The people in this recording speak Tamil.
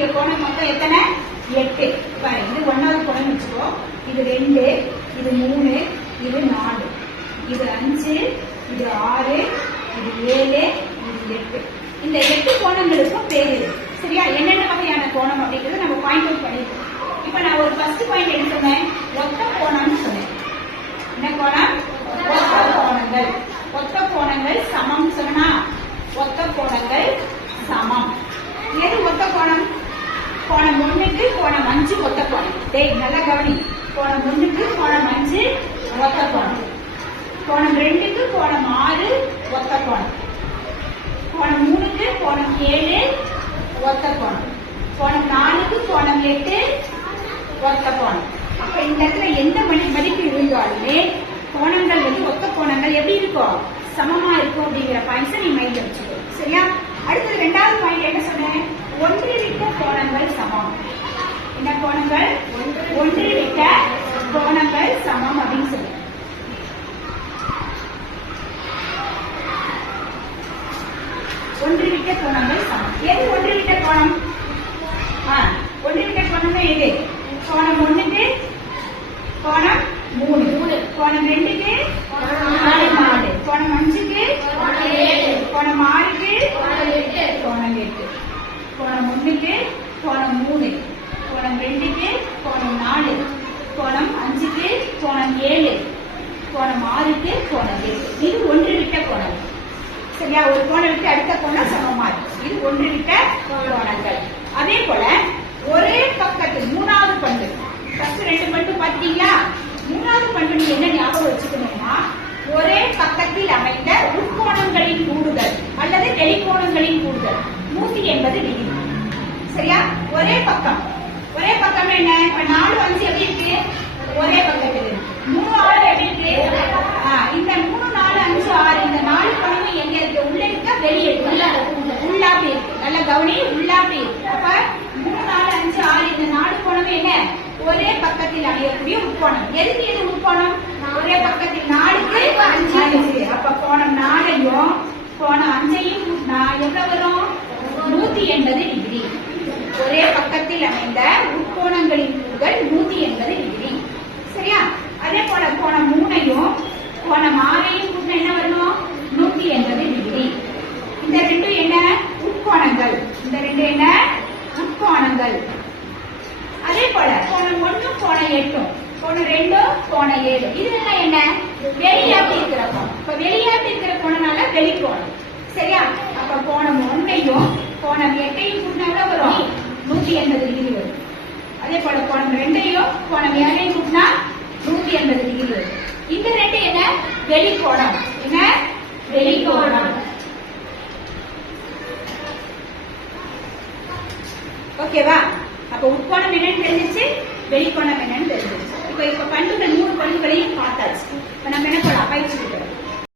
வரக்கூடிய கோணம் மொத்தம் எத்தனை 8. பாரு இது 1வது கோணம் வச்சுக்கோ. இது 2, இது 3, இது 4, இது 5, இது 6, இது 7, இது 8. இந்த 8 கோணங்களுக்கும் பேரு சரியா? என்னென்ன வகையான கோணம் அப்படிங்கிறது நம்ம பாயிண்ட் அவுட் பண்ணிருக்கோம். இப்ப நான் ஒரு ஃபர்ஸ்ட் பாயிண்ட் என்ன சொன்னேன்? ஒத்த கோணம்னு சொன்னேன். என்ன கோணம்? ஒத்த கோணங்கள். ஒத்த கோணங்கள் சமம் சொன்னா ஒத்த கோணங்கள் சமம். எது ஒத்த கோணம்? கோணம் 1க்கு கோணம் 5 ஒத்த கோணம். டேய் நல்லா கவனி. கோணம் 1க்கு கோணம் 5 ஒத்த கோணம். கோணம் 2க்கு கோணம் 6 ஒத்த கோணம். கோணம் 3க்கு கோணம் 7 ஒத்த கோணம். கோணம் 4க்கு கோணம் 8 ஒத்த கோணம். அப்ப இந்த இடத்துல எந்த மதிப்பு இருந்தாலுமே கோணங்கள் வந்து ஒத்த கோணங்கள் எப்படி இருக்கும்? சமமா இருக்கும் அப்படிங்கிற பாயிண்ட்ஸ் நீ மைண்ட்ல வச்சுக்கோ சரியா? அடுத்தது 2வது பாயிண்ட் என்ன சொன்னேன்? ஒன்றிவிட்ட கோணங்கள் சமம். இந்த கோணங்கள் ஒன்றிவிட்ட கோணங்கள் சமம் அப்படின்னு சொல்லு. ஒன்றிவிட்ட கோணங்கள் சமம். எது ஒன்றிவிட்ட கோணம்? ஒன்றிவிட்ட கோணம் எது? கோணம் 1க்கு கோணம் 3, கோணம் 2க்கு கோணம் 4, கோணம் 5க்கு கோணம் 7, கோணம் 6க்கு கோணம் 8, கோணம் 8, கோணம் 1க்கு கோணம் 3, கோணம் 2க்கு கோணம் 4, கோணம் 5க்கு கோணம் 7, கோணம் 6க்கு கோணம் 8. இது ஒன்றிவிட்ட கோணம் சரியா? ஒரு கோணம் விட்டு அடுத்த கோணம் சமமா இருக்கும். இது ஒன்றிவிட்ட கோணங்கள். அதே போல ஒரே பக்கத்தில் 3வது பண்பு. ஃபர்ஸ்ட் 2 பண்பு பாத்தீங்களா? 3வது பண்பு நீ என்ன ஞாபகம் வச்சுக்கணும்னா ஒரே பக்கத்தில் அமைந்த உட்கோணங்களின் கூடுதல் அல்லது வெளிக்கோணங்களின் கூடுதல் 180 டிகிரி சரியா? ஒரே பக்கம். ஒரே பக்கம் என்ன? இப்ப 4, 5 எப்படி இருக்கு? ஒரே பக்கத்தில். 3, 6 எப்படி இருக்கு? இந்த 3, 4, 5, 6 இந்த 4 கோணமும் எங்க இருக்கு? உள்ள இருக்கா வெளியே இருக்கு? உள்ளாப்பி இருக்கு. நல்ல கவனி, உள்ளாப்பி இருக்கு. அப்ப 3, 4, 5, 6 இந்த 4 கோணமும் என்ன? ஒரே பக்கத்தில் அமையக்கூடிய உட்கோணம். எதுக்கு இது உட்கோணம்? ஒரே பக்கத்தில் 4க்கு 5. அப்ப கோணம் 4ஐயும் கோணம் 5ஐயும் கூட்டினா எவ்வளவு வரும்? 180 டிகிரி. ஒரே பக்கத்தில் அமைந்த உட்கோணங்களின் கூடுதல் 180 டிகிரி சரியா? அதே போல கோணம் 3ஐயும் கோணம் 6ஐயும் கூட்டினா என்ன வரணும்? 180 டிகிரி. இந்த 2 என்ன? உட்கோணங்கள். இந்த 2 என்ன? உட்கோணங்கள். அதே போல கோணம் 1 கோணம் 8, கோணம் 2 கோணம் 7 இதெல்லாம் என்ன? வெளியாப்பி இருக்கிற கோணம். இப்ப வெளியாப்பி இருக்கிற கோணம்னால வெளிக்கோணம் சரியா? அப்ப கோணம் 1ஐயும் கோணம் 8ஐயும் கூட்டினா எவ்வளவு வரும்? 180 டிகிரி வரும். அதே போல கோணம் 2ஐயும் கோணம் 7ஐயும் கூட்டினா 180 டிகிரி வரும். இந்த 2 என்ன? வெளிக்கோணம். என்ன? வெளிக்கோணம். ஓகேவா? அப்ப உட்கோணம் என்னன்னு தெரிஞ்சிச்சு, வெளிக்கோணம் என்னன்னு தெரிஞ்சிச்சு. இப்ப பண்புகள் 3 பண்புகளையும் பார்த்தாச்சு. இப்ப நம்ம என்ன பண்ணலாம்? பயிற்சி